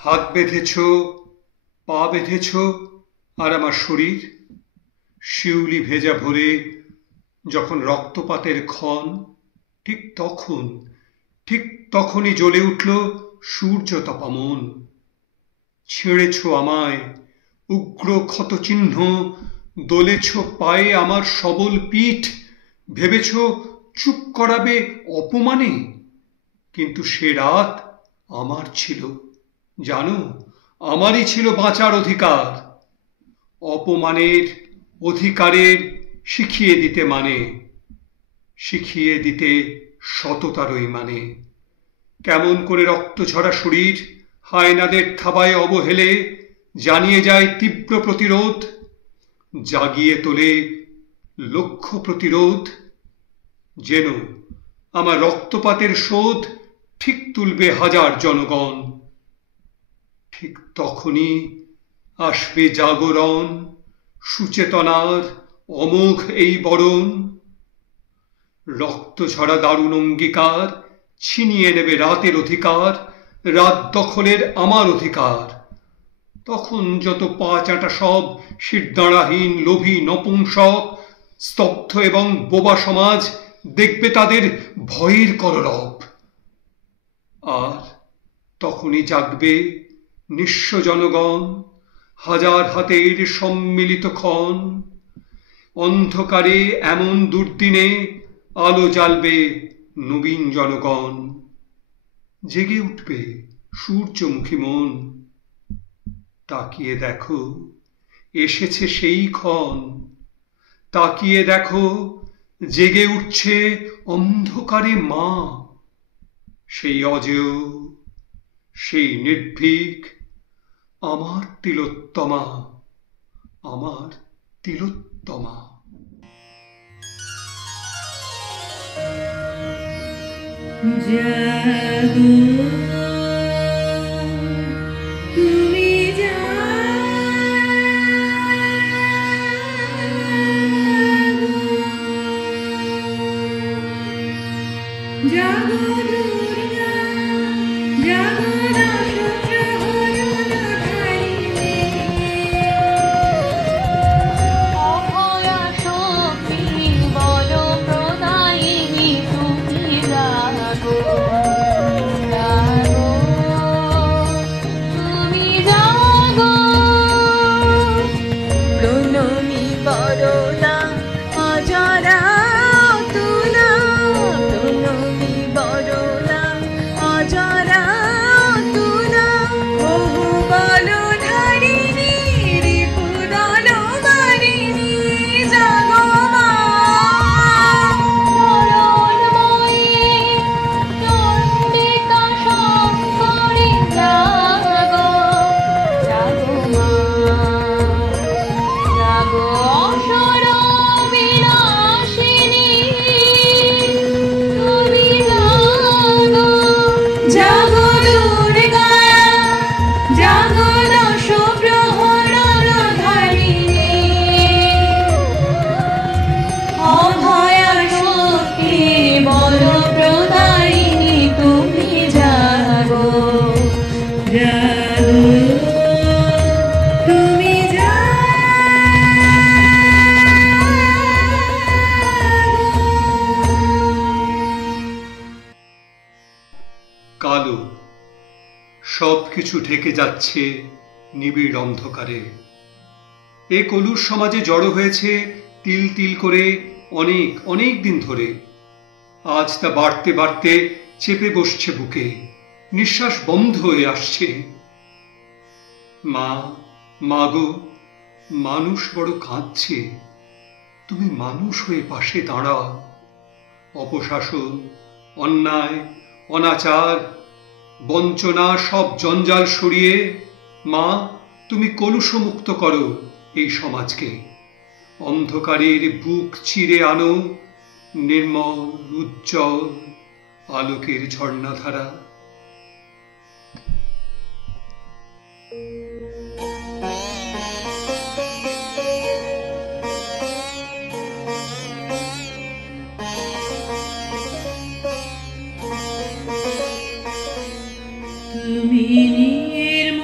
হাত বেঁধেছ, পা বেঁধেছ, আর আমার শরীর শিউলি ভেজা ভরে যখন রক্তপাতের ক্ষণ, ঠিক তখনই জ্বলে উঠল সূর্যতপা মন। ছেড়েছ আমায় উগ্র ক্ষতচিহ্ন, দোলেছ পায়ে আমার সবল পিঠ, ভেবেছ চুপ করাবে অপমানে, কিন্তু সে রাত আমার ছিল, জানো, আমারই ছিল বাঁচার অধিকার। অপমানের অধিকারের শিখিয়ে দিতে মানে, শিখিয়ে দিতে সততারই মানে। কেমন করে রক্ত ঝরা শরীর হায়নাদের থাবায় অবহেলে জানিয়ে যায় তীব্র প্রতিরোধ, জাগিয়ে তোলে লক্ষ্য প্রতিরোধ। যেন আমার রক্তপাতের শোধ ঠিক তুলবে হাজার জনগণ। ঠিক তখনই আসবে জাগরণ, সুচেতনার অমোঘ এই বরণ। রক্ত ঝরা দারুণ অঙ্গীকার ছিনিয়ে নেবে রাতের অধিকার, রাত দখলের আমার অধিকার। তখন যত পা চাটা সব শিরদাঁড়াহীন লোভী নপুংসক, স্তব্ধ এবং বোবা সমাজ দেখবে তাদের ভয়ের কলরব। আর তখনই জাগবে নিঃস্ব জনগণ, হাজার হাতের সম্মিলিত ক্ষণ। অন্ধকারে এমন দুর্দিনে আলো জ্বালবে নবীন জনগণ। জেগে উঠবে সূর্যমুখী মন। তাকিয়ে দেখো এসেছে সেই ক্ষণ, তাকিয়ে দেখো জেগে উঠছে অন্ধকারে মা। সেই অজেয়, সেই নির্ভীক, আমার তিলোত্তমা, আমার তিলোত্তমা। জাগো তুমি জাগো দুর্গা, জাগো দশপ্রহরণধারিণী। অভয়া শক্তি বল প্রদায়িনী তুমি জাগো, জাগো তুমি জাগো। প্রণমী করোনা অজরা তুলা, প্রণমী করোনা অজরা তুলা। বহু বল ধারিণী রিপুদল বারিণী, জাগো মা। মরণময়ী চণ্ডিকা শঙ্করী, জাগো, জাগো মা, জাগো অসুর বিনাশিনী তুমি জাগো। জাগো দুর্গা, জাগো দশপ্রহরণধারিণী। অভয়া শক্তি বল প্রদায়িনী তুমি জাগো, জাগো তুমি কালো সবকিছু ঢেকে যাচ্ছে নিবিড় অন্ধকারে। এ কলুষ সমাজে জড়ো হয়েছে তিল তিল করে অনেক অনেক দিন ধরে। আজ তা বাড়তে বাড়তে চেপে বসছে বুকে, নিঃশ্বাস বন্ধ হয়ে আসছে। মা, মাগো, মানুষ বড় কাঁদছে, তুমি মানুষ হয়ে পাশে দাঁড়াও। অপশাসন, অন্যায়, অনাচার, বঞ্চনা সব জঞ্জাল সরিয়ে মা তুমি কলুষমুক্ত করো এই সমাজকে। অন্ধকারের বুক চিরে আনো নির্মল উজ্জ্বল আলোকের ঝর্ণাধারা। তুমি নির্মল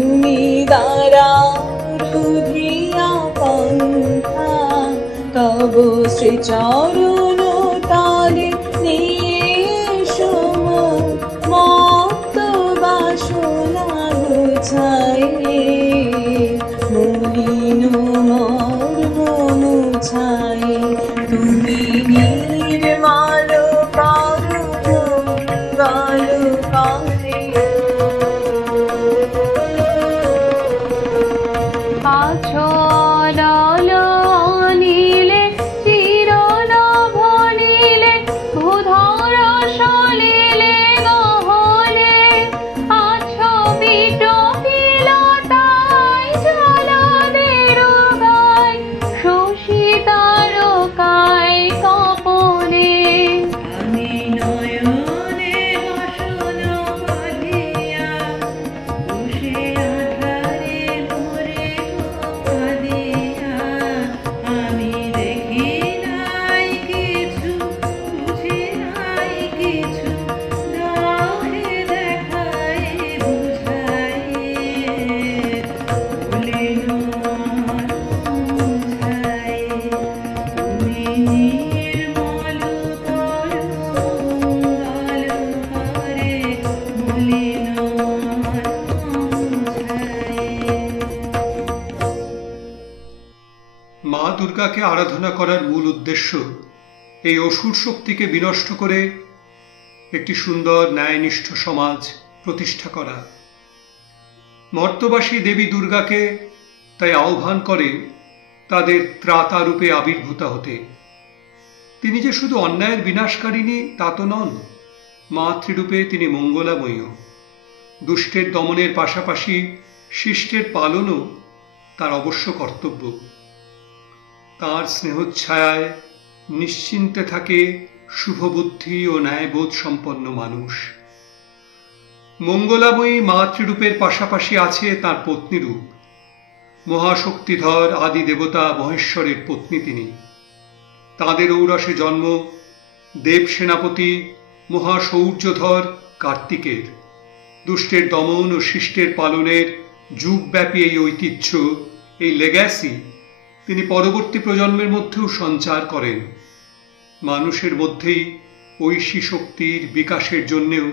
তুমি দাঁড়াও রুধিয়া পন্থা, তব শ্রীচরণ তলে নিয়ে মত্ত বাসনা গুছায়ে, মলিন মর্ম মুছায়ে। তুমি নির্মল করুণ মঙ্গল করে, আছল নীলে চিরনভ নীলে ভূধর সলিলে গহলে, আচ্ছবিত পিলতায় জলদের গায় শশী তারকায় কপলে। আমি নয়নে বাসনা বাঁধিয়া বসে আধারে ভরে কাঁদিয়া, আমি দেখি নাই কিছু, বুঝি নাই কিছু, দাও হে দেখায় বুঝায়ে, মলিন মুছায়ে। তুমি নির্মল করো মঙ্গল করে, মলিন মুছায়ে। মা দুর্গাকে আরাধনা করার মূল উদ্দেশ্য এই অসুর শক্তিকে বিনষ্ট করে একটি সুন্দর ন্যায়নিষ্ঠ সমাজ প্রতিষ্ঠা করা। মর্তবাসী দেবী দুর্গাকে তাই আহ্বান করে তাদের ত্রাতা রূপে আবির্ভূতা হতে। তিনি যে শুধু অন্যায়ের বিনাশকারিণী তা তো নন, মাতৃরূপে তিনি মঙ্গলাময়ীও। দুষ্টের দমনের পাশাপাশি শিষ্টের পালনও তার অবশ্য কর্তব্য। তাঁর স্নেহচ্ছায়ায় নিশ্চিন্তে থাকে শুভবুদ্ধি ও ন্যায়বোধ সম্পন্ন মানুষ। মঙ্গলাময়ী মাতৃরূপের পাশাপাশি আছে তাঁর পত্নীরূপ। মহাশক্তিধর আদি দেবতা মহেশ্বরের পত্নী তিনি। তাঁদের ঔরসে জন্ম দেব সেনাপতি মহাশৌর্যধর কার্তিকের। দুষ্টের দমন ও শিষ্টের পালনের যুগব্যাপী এই ঐতিহ্য, এই লেগ্যাসি তিনি পরবর্তী প্রজন্মের মধ্যেও সঞ্চার করেন। মানুষের মধ্যেই ঐশী শক্তির বিকাশের জন্যেও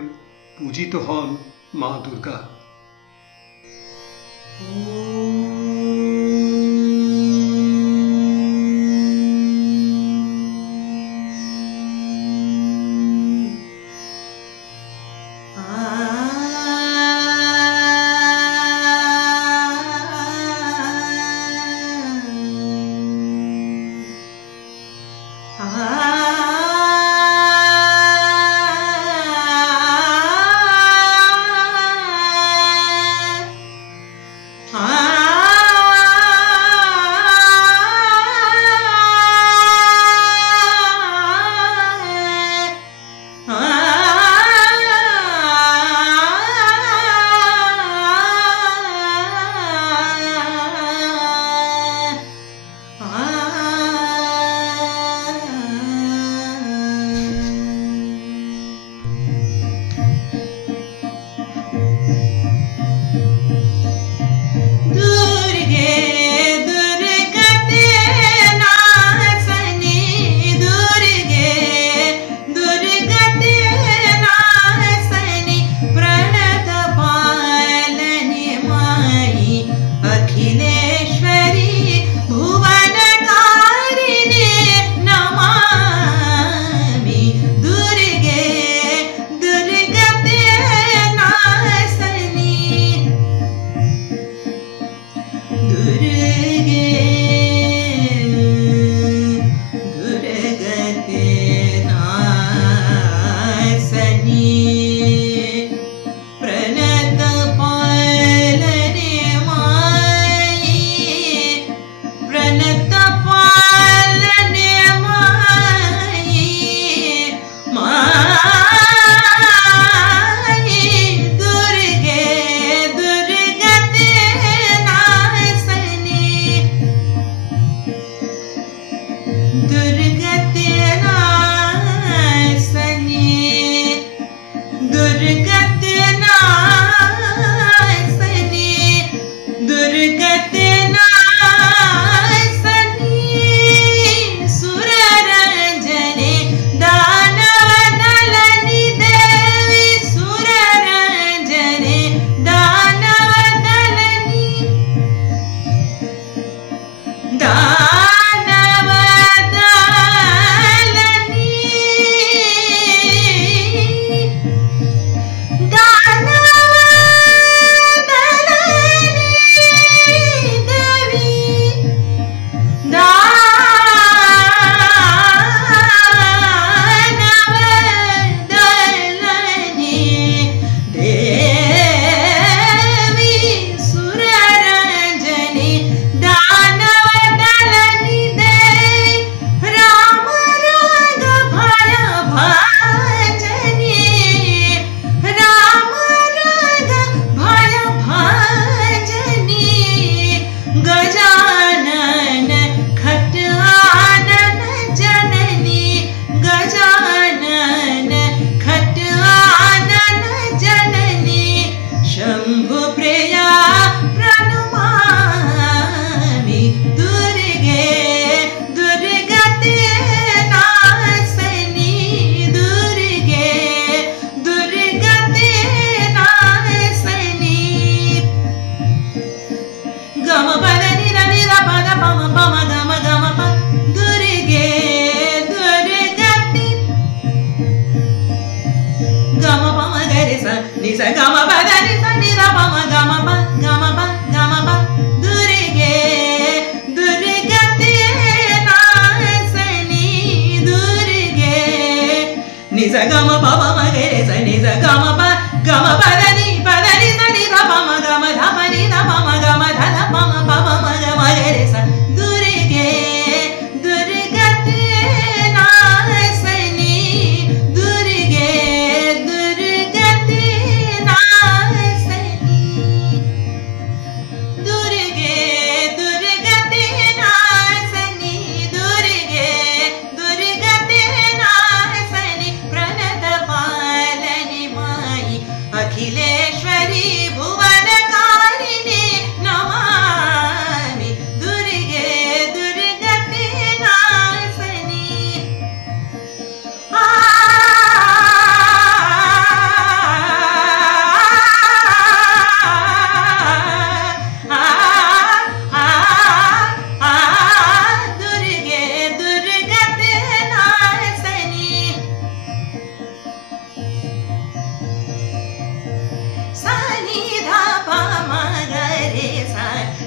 পূজিত হন মা Durga. Ah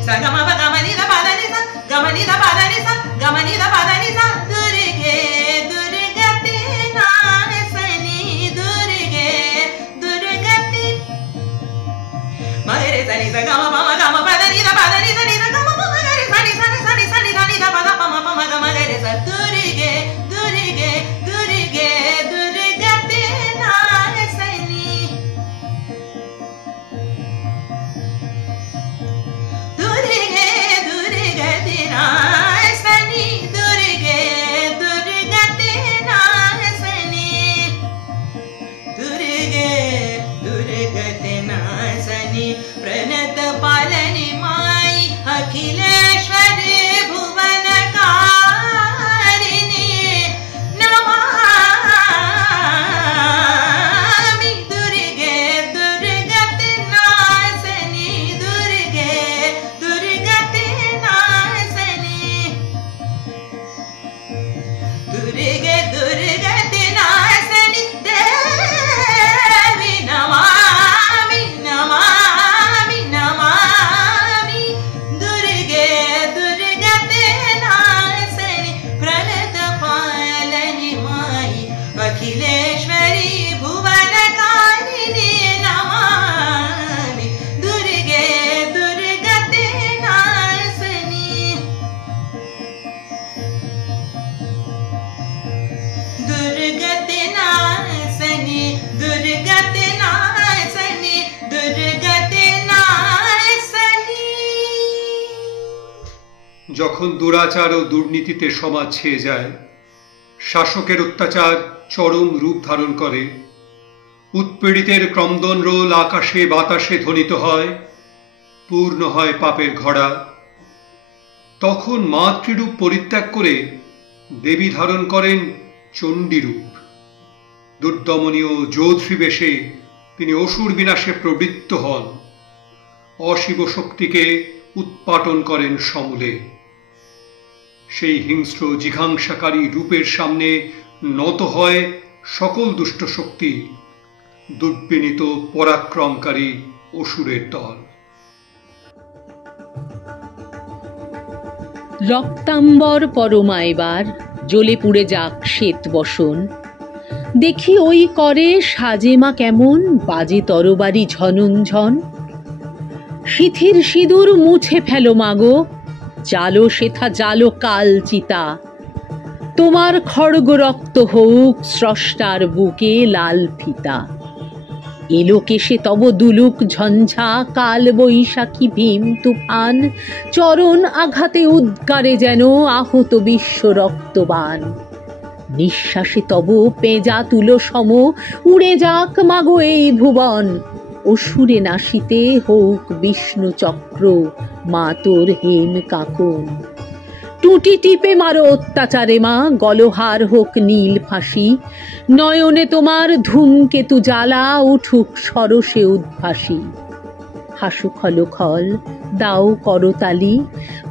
sa ga ma pa ga ma ni da pa da ni sa ga ma ni da pa da ni sa ga ma ni da pa da ni sa durge durgate nasani durge durgate ma re sa ni sa ga ma pa da ni da pa da ni sa ni da ga ma pa ma re sa ni sa ni sa ni sa ni da ni da pa da pa ma ga ma re sa durge durge durge durgate nasani durge durgate nasani durge durgate nasani durge durgate nasani pranat palani mai akhileshwari bhuvanakarini namami durge durgate nasani durge durgate nasani durge durgate nasani devi namami namami namami durge durgate nasani pranat palani mai akhileshwari bhuvanakarini namami durge durgate nasani durgate nasani durgate nasani durgate nasani যখন দুরাচার ও দুর্নীতিতে সমাজ ছেয়ে যায়, শাসকের অত্যাচার চরম রূপ ধারণ করে, উৎপীড়িতের ক্রন্দন রোল আকাশে বাতাসে ধ্বনিত হয়, পূর্ণ হয় পাপের ঘড়া, তখন মাতৃরূপ পরিত্যাগ করে দেবী ধারণ করেন চণ্ডীরূপ। দুর্দমনীয় যোধী বেশে তিনি অসুর বিনাশে প্রবৃত্ত হন, অশিব শক্তিকে উৎপাটন করেন সমূলে। সেই হিংস্র জিঘাংসাকারী রূপের সামনে নত হয় সকল দুষ্ট শক্তি, দুর্বিনীত পরাক্রমকারী অসুরের দল। রক্তাম্বর পরমা এবার জ্বলে পুড়ে যাক শ্বেত বসন, দেখি ওই করে সাজে মা কেমন বাজে তরবারি ঝনঝন। শিথির সিঁদুর মুছে ফেলো মাগো, জালো সেথা জালো কাল চিতা, তোমার খড়গ রক্ত হোক স্রষ্টার বুকে লাল ফিতা। এলো কেশে তব দুলুক ঝঞ্ঝা, কাল বৈশাখী ভীম তুফান, চরণ আঘাতে উদ্গারে যেন আহত বিশ্ব রক্তবান। নিঃশ্বাসে তব পেঁজা তুলো সম, উড়ে যাক মাগো এই ভুবন, অসুরে নাশিতে হোক বিষ্ণু চক্র মা তোর হেম কাকন। টুটি টিপে মারো অত্যাচারে মা, গলহার হোক নীল ফাঁসি, নয়নে তোমার ধূমকেতু জ্বালা উঠুক সরসে উদ্ভাসী। হাসু খল খল দাও করতালি,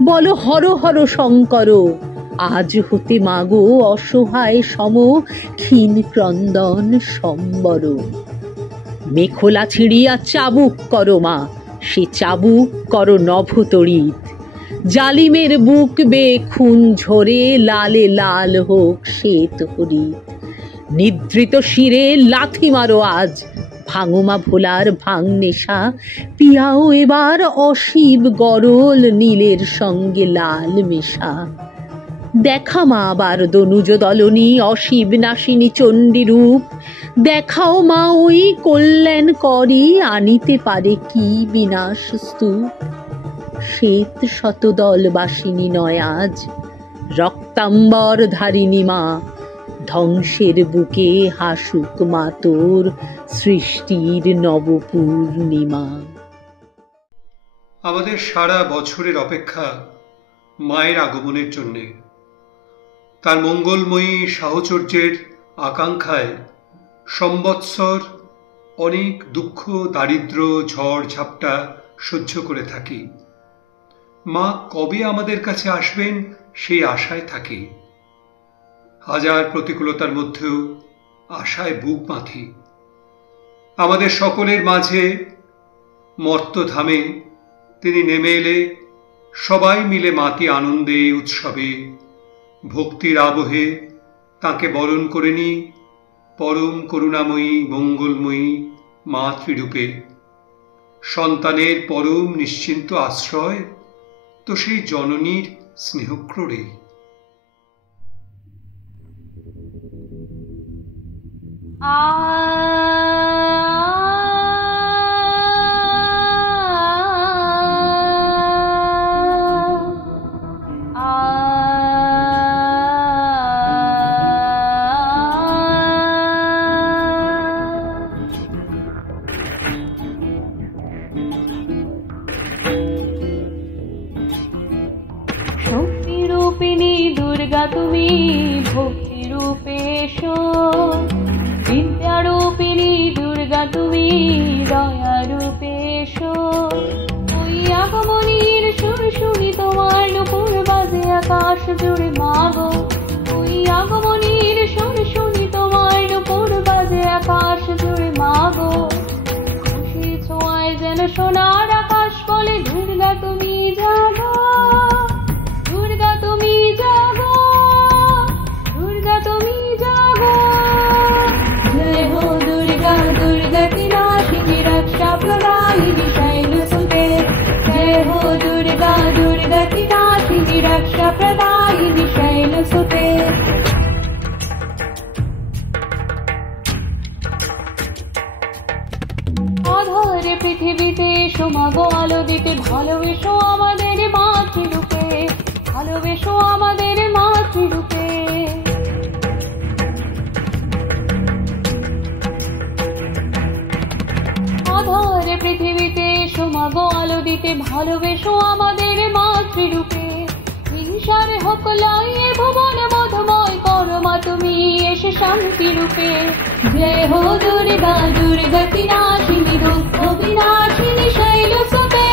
বলো হর হর শঙ্কর, আজ হতে মাগো অসহায় সম ক্ষীণ ক্রন্দন সম্বর। মেখলা ছিঁড়িয়া চাবুক করো মা, সে চাবুক করো নভতড়িৎ, জালিমের বুক বে খুন ঝরে লালে লাল হোক শ্বেত হরিৎ। নিদ্রিত শিরে লাথি মারো আজ, ভাঙো মা ভোলার ভাঙ নেশা, পিয়াও এবার অশিব গরল নীলের সঙ্গে লাল মেশা। দেখা মা আবার দনুজ দলনী অশিব নাশিনী চণ্ডী রূপ, দেখাও মা ওই কল্যাণ করি আনিতে পারে কি বিনাশ স্তূপ। শ্বেত শতদল বাসিনী নয় আজ, রক্তাম্বর ধারিণী মা, ধ্বংসের বুকে হাসুক মা তোর সৃষ্টির নবপূর্ণিমা। আমাদের সারা বছরের অপেক্ষা মায়ের আগমনের জন্যে, তার মঙ্গলময়ী সাহচর্যের আকাঙ্ক্ষায় সম্বৎসর অনেক দুঃখ দারিদ্র ঝড় ঝাপটা সহ্য করে থাকি। মা কবে আমাদের কাছে আসবেন সেই আশায় থাকি। হাজার প্রতিকূলতার মধ্যেও আশায় বুক বাঁধি। আমাদের সকলের মাঝে মর্তধামে তিনি নেমে এলে সবাই মিলে মাতি আনন্দে উৎসবে ভক্তির আবহে তাকে বরণ করে নি পরম করুণাময়ী মঙ্গলময়ী মাতৃরূপে। সন্তানের পরম নিশ্চিন্ত আশ্রয় তো সেই জননীর স্নেহক্রোড়ে। শক্তিরূপিণী দুর্গা তুমি ভক্তিরূপে এসো, বিদ্যারূপিণী দুর্গা তুমি দয়ারূপে এসো। ওই আগমনীর সুর শুনি তোমার নুপুর বাজে আকাশ জুড়ে মাগো, ওই আগমনীর সুর শুনি তোমার নুপুর বাজে আকাশ জুড়ে মাগো। খুশি ছোঁয়ায় যেন সোনার আকাশ বলে দুর্গা তুমি জাগো, দুর্গা তুমি জাগো, দুর্গা তুমি জাগো। জয় হো দুর্গা দুর্গতি নাশিনী রক্ষা প্রদায়িনী শৈলসুতে, জয় হো দুর্গা দুর্গতি নাশিনী রক্ষা প্রদায়িনী শৈলসুতে। অধরে পৃথিবীতে সমাগো আলো দিতে, ভালোবেসো আমাদের মাতৃরূপে, ভালোবেসো আমাদের মাতৃরূপে। অধরে পৃথিবীতে সমাগো আলো দিতে, ভালোবেসো আমাদের মাতৃরূপে। হিংসার হোক লয়ে ভুবন মধুময় করো মা তুমি এসে শান্তি রূপে। জয় হো দুর্গা দুর্গতি নাশিনী দুঃখ বিনাশিনী শৈলসুতে,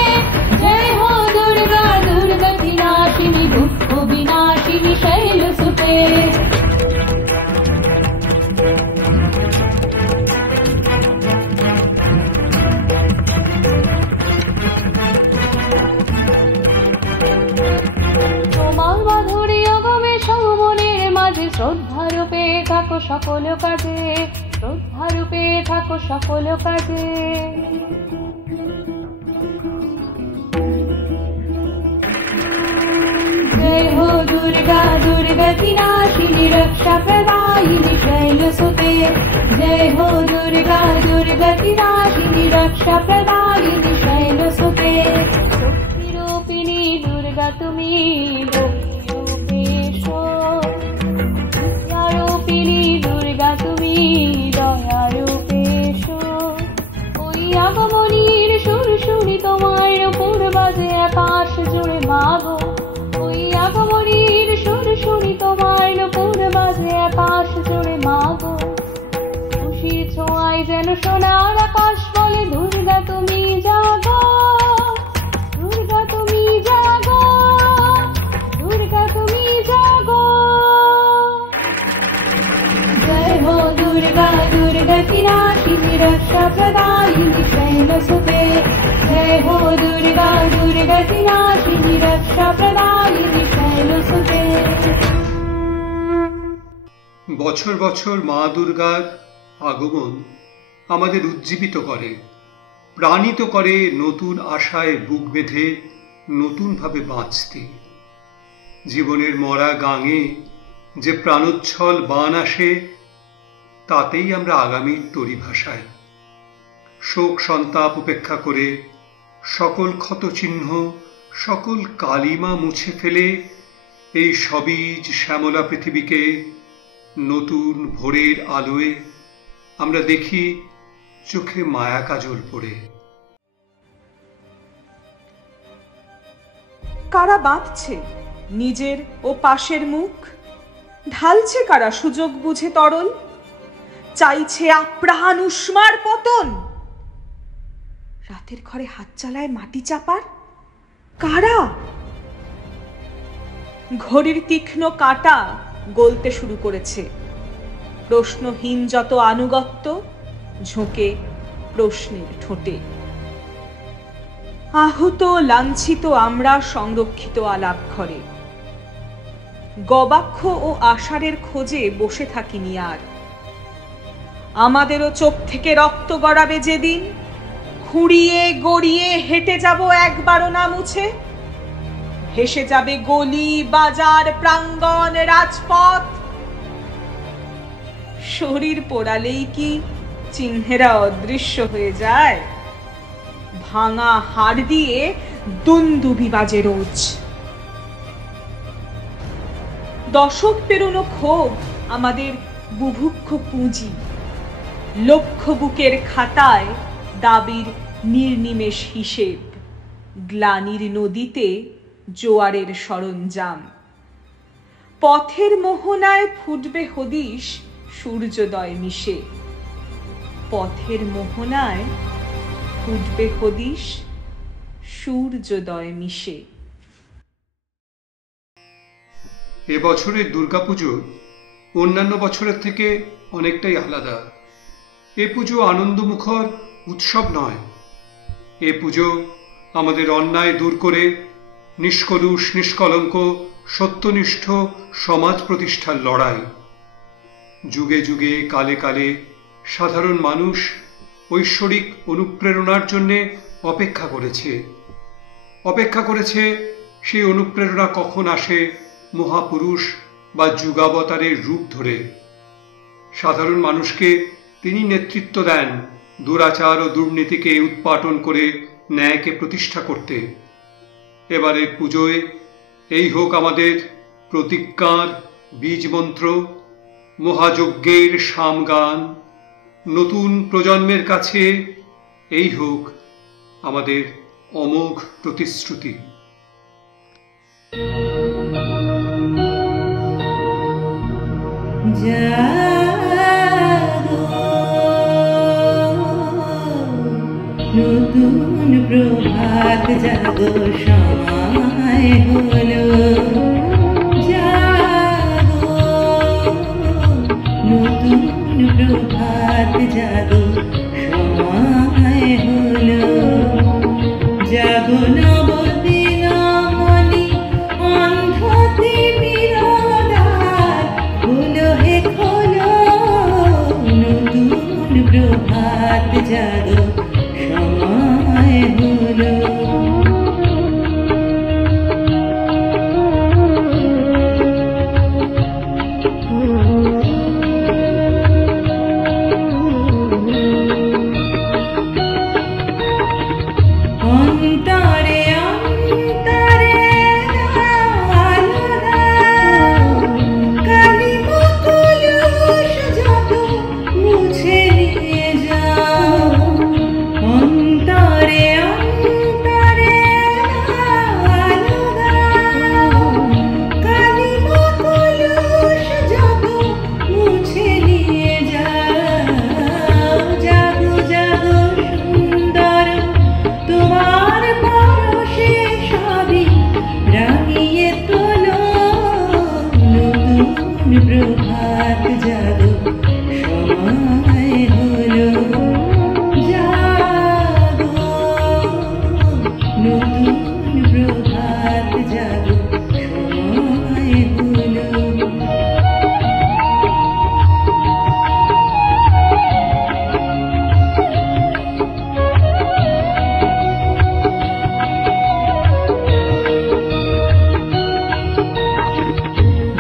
জয় হো দুর্গা দুর্গতি নাশিনী দুঃখ বিনাশিনী শৈলসুতে। তোমার মাধুরী অগমে সমনের মাঝে শ্রদ্ধারূপে থাকো সকল কাজে, শ্রদ্ধারূপে থাকো সকল কাজে। জয় হো দুর্গা দুর্গতি নাশিনী রক্ষা প্রদায়িনী শৈলসুতে, জয় হো দুর্গা দুর্গতি নাশিনী রক্ষা প্রদায়িনী শৈলসুতে। শক্তিরূপিণী দুর্গা তুমি ভক্তিরূপে এসো, বিদ্যারূপিণী দুর্গা তুমি দয়ারূপে এসো। ওই আগমনীর সুর শুনি তোমার নুপুর বাজে আকাশ জুড়ে মাগো, ওই আগমনীর সুর শুনি তোমার নুপুর বাজে আকাশ জুড়ে মাগো। খুশির ছোঁয়ায় যেন সোনার আকাশ বলে দুর্গা তুমি জাগো, দুর্গা তুমি জাগো, দুর্গা তুমি জাগো। জয় হো দুর্গা দুর্গতি নাশিনী রক্ষা প্রদায়িনী শৈলসুতে, জয় হো দুর্গা দুর্গতি নাশিনী রক্ষা প্রদায়িনী শৈলসুতে। বছর বছর মা দুর্গার আগমন আমাদের উজ্জীবিত করে, প্রাণিত করে নতুন আশায় বুক বেঁধে নতুনভাবে বাঁচতে। জীবনের মরা গাঙে যে প্রাণোচ্ছল বান আসে, তাতেই আমরা আগামীর তরি ভাষায় শোক সন্তাপ উপেক্ষা করে সকল ক্ষতচিহ্ন সকল কালিমা মুছে ফেলে এই সবীজ শ্যামলা পৃথিবীকে নতুন ভোরের আলোয় আমরা দেখি চোখে মায়া কাজল পড়ে। কারা বাঁধছে নিজের ও পাশের মুখ, ঢালছে কারা সুযোগ বুঝে তরল, চাইছে আপ্রাণ উষ্মার পতন। রাতের ঘরে হাত চালায় মাটি চাপার কারা? ঘড়ির তীক্ষ্ণ কাঁটা গলতে শুরু করেছে, প্রশ্নহীন যত আনুগত্য ঝোঁকে প্রশ্নের ঠোঁটে। আহত লাঞ্ছিত আমরা সংরক্ষিত আলাপ ঘরে গবাক্ষ ও আষাঢ়ের খোঁজে বসে থাকিনি আর। আমাদেরও চোখ থেকে রক্ত গড়াবে যেদিন, খুঁড়িয়ে গড়িয়ে হেঁটে যাব একবারও না মুছে। ভেসে যাবে গলি বাজার প্রাঙ্গণ রাজপথ। শরীর পোড়ালেই কি চিহ্নেরা অদৃশ্য হয়ে যায়? ভাঙা হাড় দিয়ে দুন্দুবি বাজে রোজ। দশক পেরোনো ক্ষোভ আমাদের বুভুক্ষ পুঁজি, লক্ষ বুকের খাতায় দাবির নির্নিমেষ হিসেব, গ্লানির নদীতে জোয়ারের সরঞ্জাম। পথের মোহনায় ফুটবে হদিশ সূর্যোদয় মিশে, পথের মোহনায় ফুটবে হদিশ সূর্যোদয় মিশে। এবছরের দুর্গাপুজো অন্যান্য বছরের থেকে অনেকটাই আলাদা। এ পুজো আনন্দমুখর উৎসব নয়। এ পুজো আমাদের অন্যায় দূর করে নিষ্কলুষ নিষ্কলঙ্ক সত্যনিষ্ঠ সমাজ প্রতিষ্ঠার লড়াই। যুগে যুগে কালে কালে সাধারণ মানুষ ঐশ্বরিক অনুপ্রেরণার জন্যে অপেক্ষা করেছে সেই অনুপ্রেরণা কখন আসে মহাপুরুষ বা যুগাবতারের রূপ ধরে। সাধারণ মানুষকে তিনি নেতৃত্ব দেন দুরাচার ও দুর্নীতিকে উৎপাটন করে ন্যায়কে প্রতিষ্ঠা করতে। এবারের পুজোয় এই হোক আমাদের প্রতিজ্ঞার বীজমন্ত্র, মহাযজ্ঞের সামগান। নতুন প্রজন্মের কাছে এই হোক আমাদের অমোঘ প্রতিশ্রুতি। নতুন প্রভাত জাগো সময় হলো, জাগো নতুন প্রভাত জাগো সময় হলো, জাগো নবদিনমণি অন্ধতি বিরদার হলো হে খোলো, নতুন প্রভাত জাগো সময় হলো। অন্তরে অন্তরে আলো দাও, কালিম কলুষ যত মুছে নিয়ে যাও। অন্তরে অন্তরে আলো দাও, কালিম কলুষ যত মুছে নিয়ে যাও। জাগো জাগো সুন্দর তোমার পরশে সবই রাঙিয়ে তোলো, নতুন প্রভাত জাগো সময় হলো, জাগো নতুন প্রভাত জাগো সময় হলো।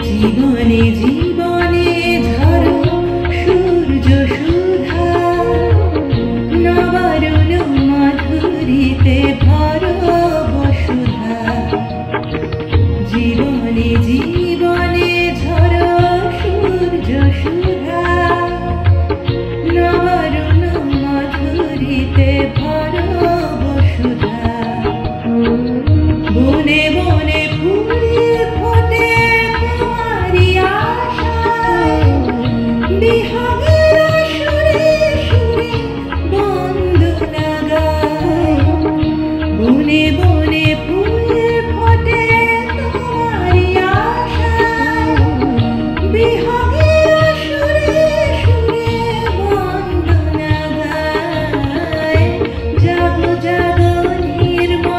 জীবনে জীবনে ঝরো সূর্য সুধা, নবরুণ মাধুরীতে ভরো বসুধা। জীবনে জীবনে ঝরো সূর্য সুধা, নবরুণ মাধুরীতে ভরো বসুধা। বনে বনে ফুল ফোটে তোমারি আশায়, বিহগের সুরে সুরে বন্দনা গায়। বনে বনে ফুল ফোটে তোমারি আশায়, বিহগের সুরে সুরে বন্দনা গায়। জাগো জাগো নির্মল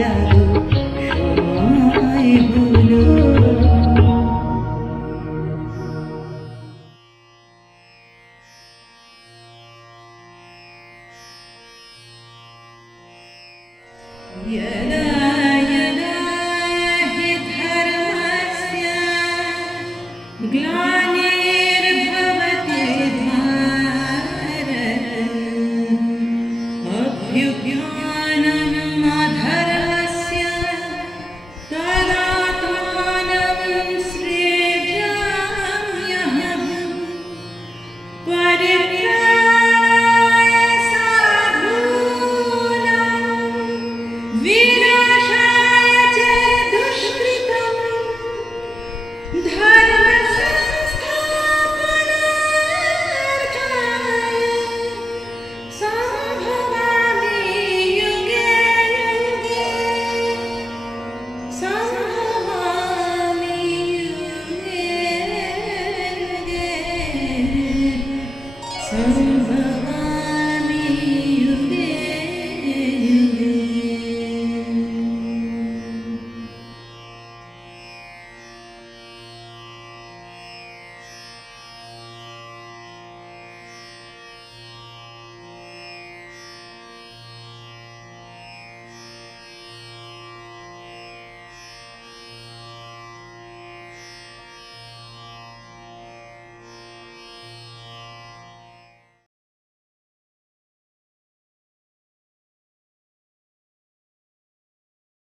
জাগো সময় হলো। यदा यदा हि धर्मस्य ग्लानिर्भवति भारत अभ्युत्थानमधर्मस्य